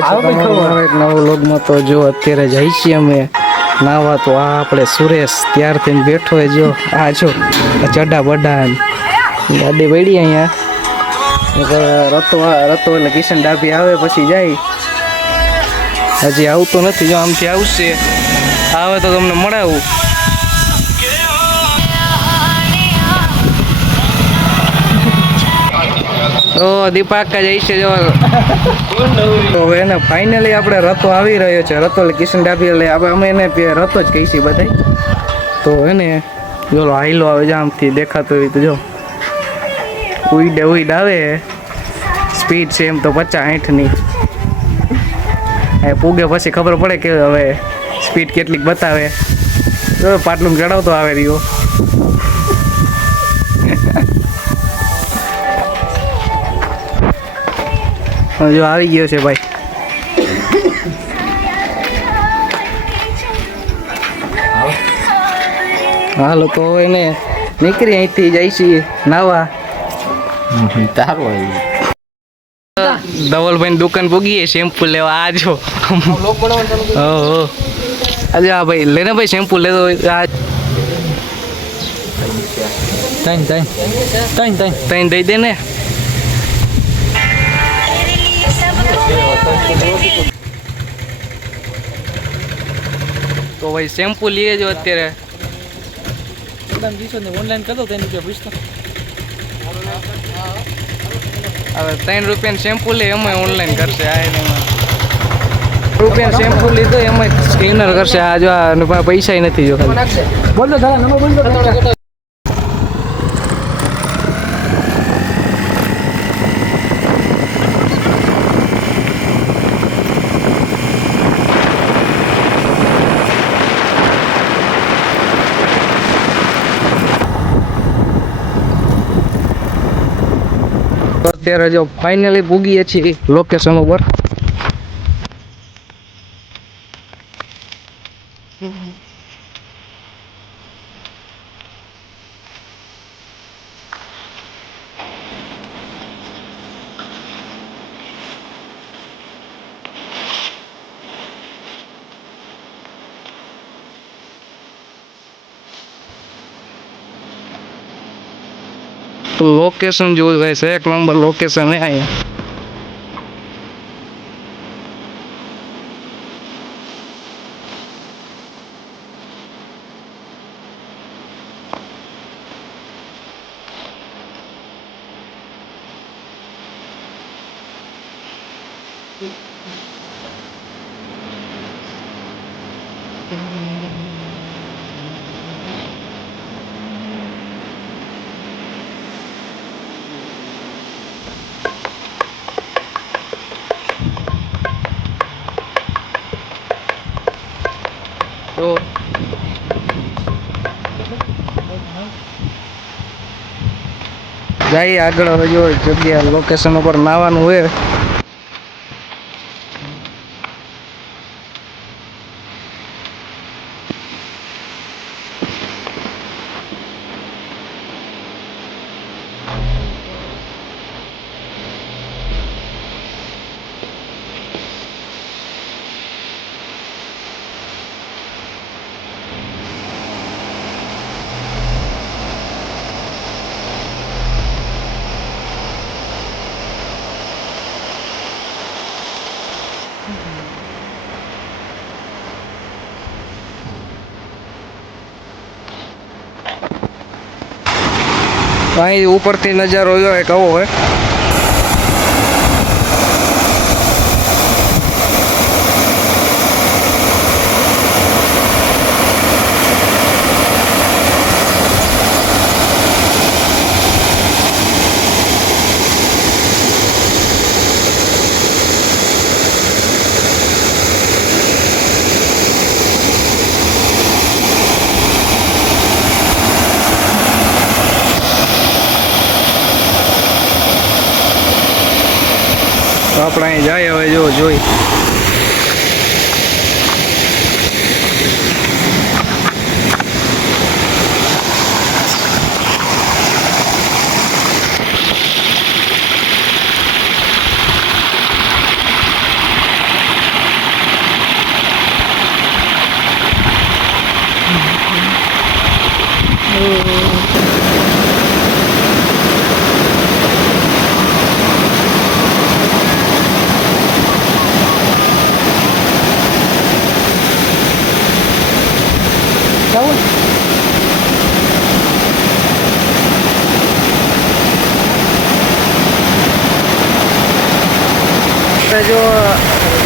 સ્વાગત છે. તમારું એક નવા વ્લોગમાં તો જો અત્યારે જઈ છીએ અમે. નાવા તો આ આપણે સુરેશ ત્યારથી બેઠો હોય જો. આ જો ચડા બડા ગાડી વળી અહીંયા. રતો રતો એટલે કિશન ડાભી આવે પછી જાય. હજી આવતો નથી જો આમથી આવશે. આવે તો તમને મળાવું. તો દીપાક જઈ છે જો. તો એને ફાઇનલી આપણે રતો આવી રહ્યો છે. રતો કિશન ડાબી એટલે આપણે અમે એને પે- રતો જ કહીશી બધા તો એને જો હાઈલો આવે છે આમથી દેખાતો હોય તો જો. ઉઈડે ઉઈડ આવે. સ્પીડ છે એમ તો પચાસ આઠની. એ પૂગે પછી ખબર પડે કે હવે સ્પીડ કેટલીક બતાવે. પાટલું ચડાવતો આવે રહ્યો. જો આવી ગયો છે ભાઈ. હાલો તો એને નીકળી અહીંથી જઈ છીએ નાવા. તારો ધવલભાઈ દુકાન પૂગીએ શેમ્પુ લેવા. આજો ઓહો આજે આ ભાઈ લેને ભાઈ શેમ્પુ લેતો આ ત્રણ ત્રણ ત્રણ ત્રણ તઈને દઈ દે ને. તો ભાઈ શેમ્પુ લઈએ જો અત્યારે. તમે જીસો ને ઓનલાઈન કરો તેની કે પૂછતો. હવે ત્રણ રૂપિયાનું શેમ્પુ લે એમાં ઓનલાઈન કરશે આ એમાં. રૂપિયાનું શેમ્પુ લીધો એમાં સ્કેનર કરશે આ જો પૈસા નથી જો બોલો દાદા નંબર બોલ અત્યારે જો ફાઇનલી પૂગીએ છીએ લોકેશન ઉપર. લોકેશન જોયું ભાઈ છે એક નંબર લોકેશન હે અહીંયા તો જાય આગળ હજુ જગ્યા લોકેશન ઉપર નાવાનું હોય. અહીં ઉપરથી નજારો જો એક આવો હોય. આપણે અહીં જાય હવે જો જોઈ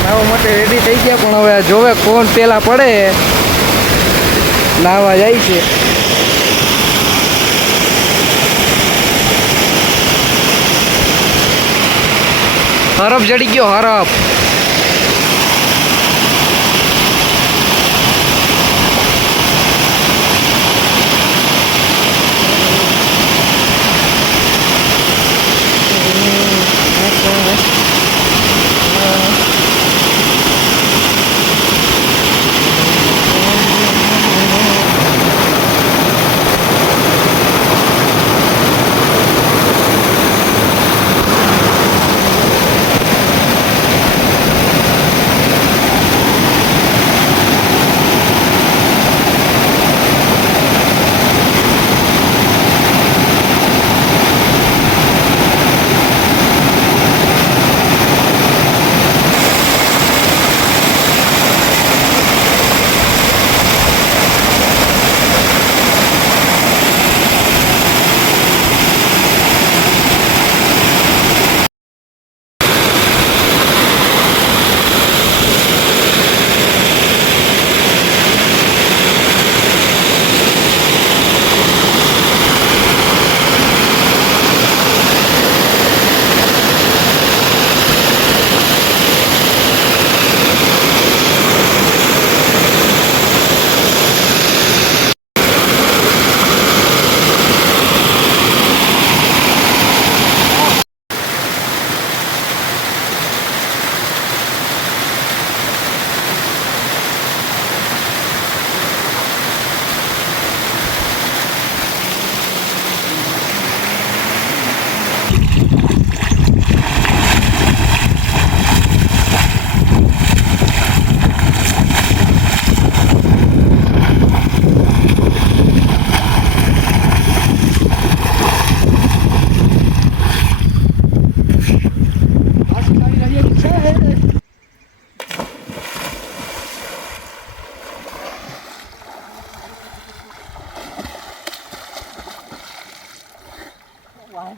નાવા માટે રેડી થઈ ગયા, પણ હવે જોવે કોણ પેલા પડે, નાવા જાય છે. હરફ જડી ગયો, હરફ.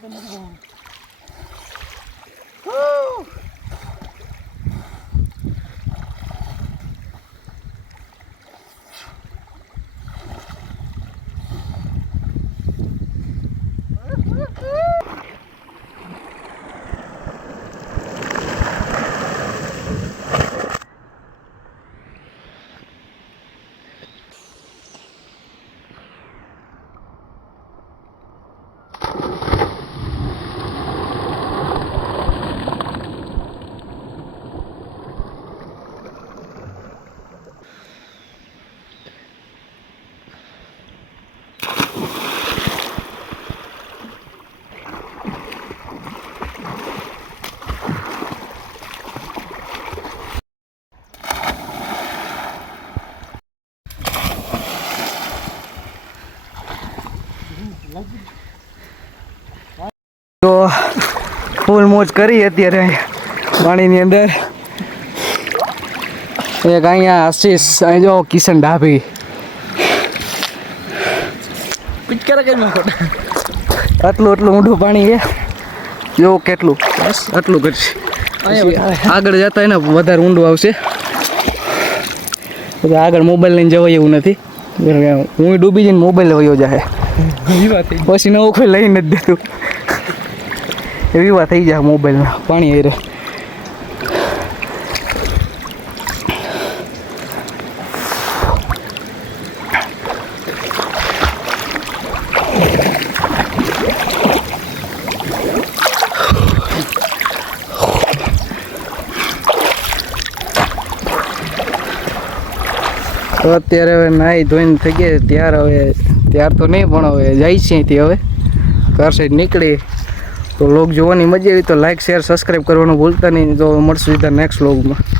happened. ફૂલ મોજ કરી અત્યારે પાણીની અંદર. એક અહીંયા આશીષ અહીં જો કિશન ડાભી. આટલું આટલું ઊંડું પાણી છે. જો કેટલું. બસ આટલું કરશે આગળ જતા એને વધારે ઊંડું આવશે. આગળ મોબાઈલ લઈને જવાય એવું નથી. હું ડૂબી જઈને મોબાઈલ વયો જાય એ વાત પછી નવું કોઈ લઈને જ દેતું. એવી વાત થઈ જાય મોબાઈલમાં. પાણી અરે અત્યારે હવે નાહી ધોઈને થઈ ગયા. ત્યાર હવે ત્યાર તો નહીં, પણ હવે જાય છે અહીંથી હવે. કાર સાઈડ નીકળી. તો લોક જોવાની મજા આવી તો લાઈક શેર સબસ્ક્રાઈબ કરવાનું ભૂલતા નહીં. તો મળશું સીધા નેક્સ્ટ લોગમાં